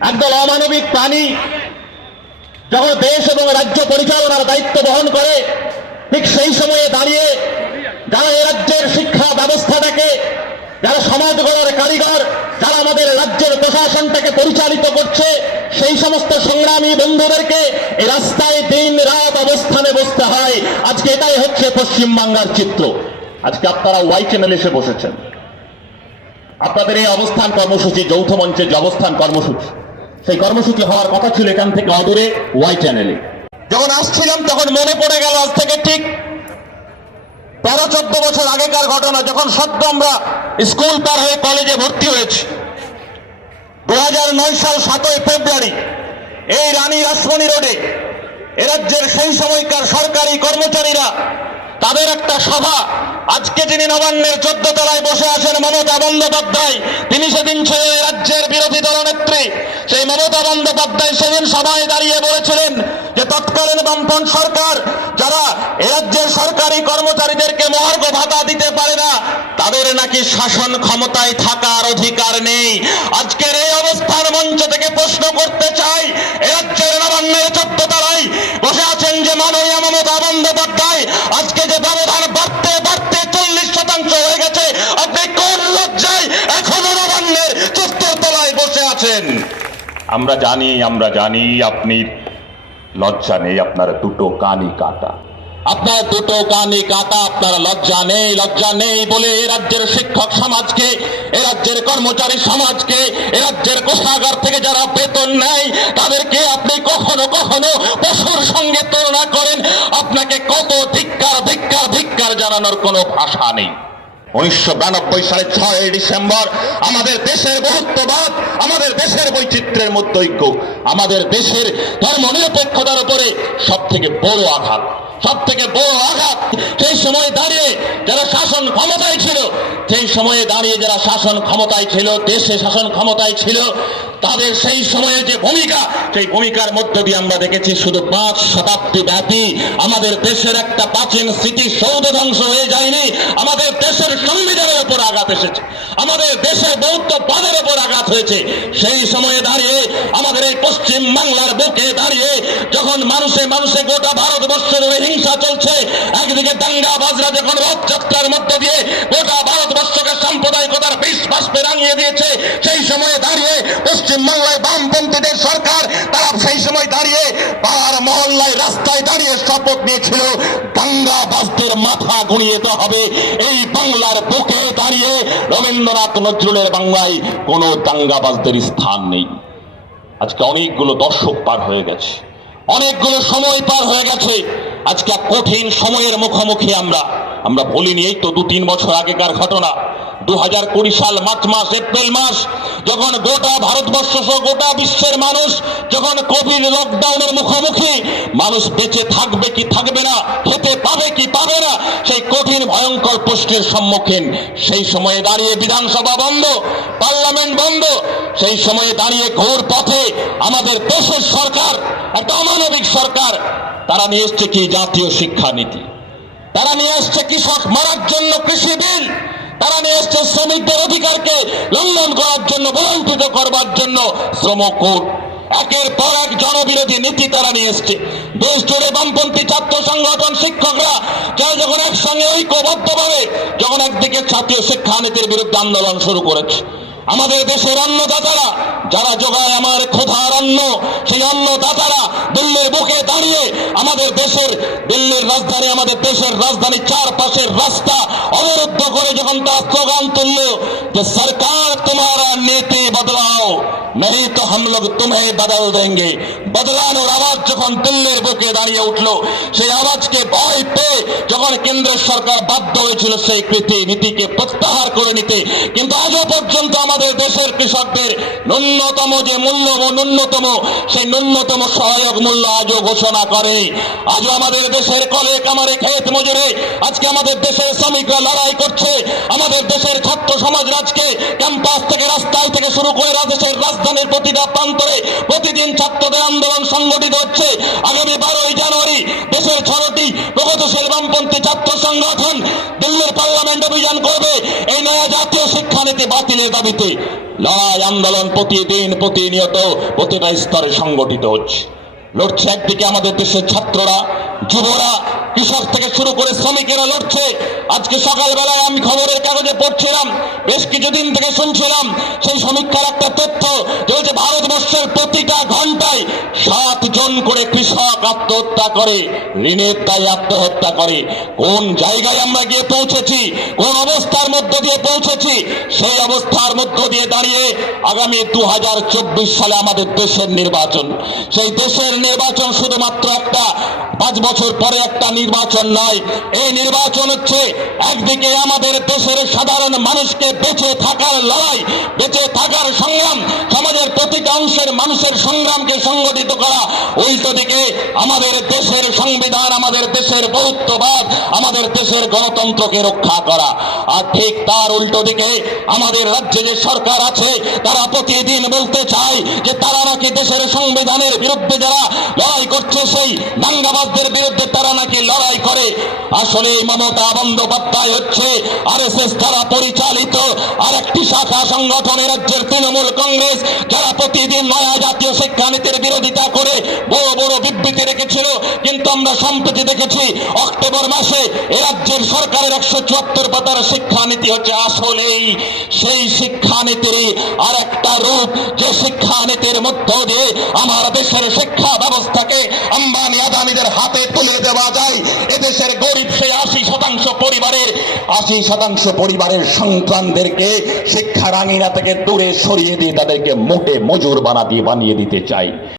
একদল অমানবিক প্রাণী যখন দেশ এবং রাজ্য পরিচালনার দায়িত্ব বহন করে, ঠিক সেই সময়ে দাঁড়িয়ে যারা এ রাজ্যের শিক্ষা ব্যবস্থাটাকে, যারা সমাজ গড়ার কারিগর, যারা আমাদের রাজ্যের প্রশাসনটাকে পরিচালিত করছে, সেই সমস্ত সংগ্রামী বন্ধুদেরকে এই রাস্তায় দিন রাত অবস্থানে বসতে হয়। আজকে এটাই হচ্ছে পশ্চিমবাংলার চিত্র। আজকে আপনারা ওয়াই চ্যানেল এসে বসেছেন। আপনাদের এই অবস্থান কর্মসূচি, যৌথ মঞ্চের যে অবস্থান কর্মসূচি, সেই কর্মসূচি হওয়ার কথা ছিল এখান থেকে অদূরে ওয়াই চ্যানেলে। যখন আসছিলাম তখন মনে পড়ে গেল আজ থেকে ঠিক 13-14 বছর আগেকার ঘটনা, যখন সদ্য আমরা স্কুল পার হয়ে কলেজে ভর্তি হয়েছি। 2009 সাল 7ই ফেব্রুয়ারি এই রানী রাসমণি রোডে এ রাজ্যের সেই সময়কার সরকারি কর্মচারীরা তাদের একটা সভা, আজকে যিনি নবান্নের 14 তলায় বসে আছেন মমতা বন্দ্যোপাধ্যায়, তিনি সেদিন ছিলেন রাজ্যের বিরোধী দলনেত্রী। সেই মমতা বন্দ্যোপাধ্যায় সেদিন সভায় দাঁড়িয়ে বলেছিলেন যে তৎকালীন বামপন্থী সরকার যারা এ রাজ্যের সরকারি কর্মচারীদেরকে মহার্ঘ ভাতা দিতে পারে না, তাদের নাকি শাসন ক্ষমতায় থাকার অধিকার নেই। আজকের এই অবস্থান মঞ্চ থেকে প্রশ্ন করতে চাই, এ রাজ্যের নবান্নের 14 তলায় বসে আছেন যে মাননীয় মমতা বন্দ্যোপাধ্যায়, আজকে যে ব্যবধান বাড়তে বাড়তে 40% হয়ে গেছে, আপনি কোন লজ্জায় এখনো নবান্নের 14 তলায় বসে আছেন? আমরা জানি আপনি লজ্জা নেই, আপনার দুটো কানই কাটা, আপনার দুটো কানই কাটা, আপনার লজ্জা নেই বলে এ রাজ্যের শিক্ষক সমাজকে, এ রাজ্যের কর্মচারী সমাজকে, এ রাজ্যের কোষাগার থেকে যারা বেতন নেয় তাদেরকে আপনি কখনো কখনো পশুর সঙ্গে তুলনা করেন। আপনাকে কত ধিক্কার জানানোর কোনো ভাষা নেই। 1992 সালের 6ই ডিসেম্বর আমাদের দেশের বহুত্ববাদ, আমাদের দেশের বৈচিত্র্যের মধ্যে ঐক্য, আমাদের দেশের ধর্মনিরপেক্ষতার উপরে সব থেকে বড় আঘাত। সেই সময় দাঁড়িয়ে যারা শাসন ক্ষমতায় ছিল, দেশে শাসন ক্ষমতায় ছিল, তাদের সেই সময়ে যে ভূমিকা, সেই ভূমিকার মধ্য দিয়ে আমরা দেখেছি শুধু 5 শতাব্দী ব্যাপী আমাদের দেশের একটা প্রাচীন স্মৃতিসৌধ ধ্বংস হয়ে যায়নি, আমাদের দেশের সংবিধানের উপর আঘাত এসেছে, আমাদের দেশের বৌদ্ধবাদের উপর আঘাত হয়েছে। সেই সময়ে দাঁড়িয়ে আমাদের এই পশ্চিম বাংলার বুকে দাঁড়িয়ে যখন মানুষে গোটা ভারতবর্ষ জুড়ে হিংসা চলছে, একদিকে দাঙ্গাবাজরা যখন রথযাত্রার মধ্য দিয়ে গোটা ভারতবর্ষকে সাম্প্রদায়িকতার বিষ বাষ্পে রাঙিয়ে দিয়েছে, সেই সময়ে দাঁড়িয়ে পশ্চিম বাংলায় বামপন্থীদের সরকার, তারা সেই সময় দাঁড়িয়ে পাড়ার মহল্লায় রাস্তায় দাঁড়িয়ে শপথ নিয়েছিল দাঙ্গাবাজদের মাথা গুঁড়িয়ে দেওয়া হবে। এই বাংলার বুকে দাঁড়িয়ে রবীন্দ্রনাথ নজরুলের বাংলায় কোনো দাঙ্গাবাজদের স্থান নেই। আজকে অনেকগুলো দশক পার হয়ে গেছে, অনেকগুলো সময় পার হয়ে গেছে। আজকে কঠিন সময়ের মুখোমুখি আমরা ভুলিনি। এই তো 2-3 বছর আগেকার ঘটনা, 2020 সাল মার্চ মাস, এপ্রিল মাস, যখন গোটা ভারতবর্ষ সহ গোটা বিশ্বের মানুষ যখন কোভিড লকডাউনের মুখোমুখি, মানুষ বেঁচে থাকবে কি থাকবে না, খেতে পাবে কি পাবে না, সেই কঠিন ভয়ঙ্কর প্রশ্নের সম্মুখীন। সেই সময়ে দাঁড়িয়ে বিধানসভা বন্ধ, পার্লামেন্ট বন্ধ, সেই সময়ে দাঁড়িয়ে ঘোর পথে আমাদের দেশের সরকার, একটা অমানবিক সরকার, তারা নিয়ে এসছে কি জাতীয় শিক্ষানীতি, তারা নিয়ে এসছে কৃষক মারার জন্য কৃষি বিল, তারা নিয়ে এসছে শ্রমিকদের অধিকারকে লঙ্ঘন করার জন্য, বঞ্চিত করবার জন্য শ্রম কোড। একের পর এক জনবিরোধী নীতি তারা নিয়ে এসছে। দেশ জুড়ে বামপন্থী ছাত্র সংগঠন, শিক্ষকরা যারা যখন একসঙ্গে ঐক্যবদ্ধভাবে যখন একদিকে জাতীয় শিক্ষানীতির বিরুদ্ধে আন্দোলন শুরু করেছে, আমাদের দেশের অন্নদাতারা যারা যোগায় আমার ক্ষুধার অন্ন, সেই অন্নদাতারা দিল্লির বুকে দাঁড়িয়ে আমাদের দেশের রাজধানী চারপাশের রাস্তা অবরুদ্ধ করে যখন তার স্লোগান তুলল যে সরকার তোমারা নীতি বদলাও, नहीं तो हम लोग तुम्हें बदल देंगे, বদলানোর আওয়াজ যখন দিল্লির বুকে দাঁড়িয়ে উঠলো, সেই আওয়াজকে ভয় পেয়ে যখন কেন্দ্রের সরকার বাধ্য হয়েছিল সেই নীতিকে প্রত্যাহার করে নিতে, কিন্তু আজও পর্যন্ত আমাদের দেশের কৃষকদের ন্যূনতম যে মূল্য, সেই ন্যূনতম সহায়ক মূল্য আজও ঘোষণা করে। আজও আমাদের দেশের কলে কামারে ক্ষেত মজুরে আজকে আমাদের দেশের শ্রমিকরা লড়াই করছে। আমাদের দেশের ছাত্র সমাজ আজকে ক্যাম্পাস থেকে, রাস্তায় থেকে শুরু করে দেশের রাজধানীর প্রতিটা প্রান্তরে প্রতিদিন ছাত্রদের আন্দোলন সংগঠিত হচ্ছে। আগামী 12ই জানুয়ারি দেশের 6টি প্রগতিশীল বামপন্থী ছাত্র সংগঠন দিল্লির পার্লামেন্ট অভিযান করবে এই নয়া জাতীয় শিক্ষানীতি বাতিলের দাবিতে। লড়াই আন্দোলন প্রতিদিন প্রতিনিয়ত প্রতিটা স্তরে সংগঠিত হচ্ছে। লড়ছে একদিকে আমাদের দেশের ছাত্ররা, যুবরা, কৃষক থেকে শুরু করে শ্রমিকেরা লড়ছে। আজকে সকালবেলায় আমি খবরের কাগজে পড়ছিলাম, বেশ কিছুদিন থেকে শুনছিলাম সেই সমীক্ষার একটা তথ্য যে ভারতবর্ষের প্রতিটা ঘন্টায় 7 জন করে কৃষক আত্মহত্যা করে, ঋণের দায়ে আত্মহত্যা করে। কোন জায়গায় আমরা গিয়ে পৌঁছেছি, কোন অবস্থার মধ্য দিয়ে পৌঁছেছি? সেই অবস্থার মধ্য দিয়ে দাঁড়িয়ে আগামী 2024 সালে আমাদের দেশের নির্বাচন। সেই দেশের নির্বাচন শুধুমাত্র একটা 5 বছর পরে একটা নির্বাচন নয়। এই নির্বাচন হচ্ছে একদিকে আমাদের দেশের সাধারণ মানুষকে বেঁচে থাকার লড়াই, বেঁচে থাকার সংগ্রাম, সমাজের প্রতিটা অংশের মানুষের সংগ্রামকে সংগঠিত করা, উল্টো দিকে আমাদের দেশের সংবিধান, আমাদের দেশের বহুত্ববাদ, আমাদের দেশের গণতন্ত্রকে রক্ষা করা। আর ঠিক তার উল্টো দিকে আমাদের রাজ্যে যে সরকার আছে তারা প্রতিদিন বলতে চায় যে তারা নাকি দেশের সংবিধানের বিরুদ্ধে যারা লড়াই করছে সেই দাঙ্গাবাজদের বিরুদ্ধে তারা নাকি লড়াই করে। আসলে মমতা বন্দ্যোপাধ্যায় হচ্ছে আরএসএস দ্বারা পরিচালিত আর একটি শাখা সংগঠন, রাজ্যের তৃণমূল কংগ্রেস, যারা প্রতিদিন নয়া জাতীয় শিক্ষানীতির বিরোধিতা করে বড় বড় বিবৃতি রেখেছিল। কিন্তু আমরা সম্প্রতি দেখেছি অক্টোবর মাসে এ রাজ্যের সরকারের 174 পাতার শিক্ষানীতি হচ্ছে আসলেই সেই শিক্ষানীতির আর একটা রূপ, যে শিক্ষানীতির মধ্য দিয়ে আমার দেশের শিক্ষা ব্যবস্থাকে আম্বানি আদানিদের হাতে তুলে দেওয়া যায়। এদেশের গরিব সেই 80% পরিবারের সন্তানদেরকে শিক্ষার আঙিনা থেকে দূরে সরিয়ে দিয়ে তাদেরকে মোটে মজুর বানিয়ে দিতে চাই।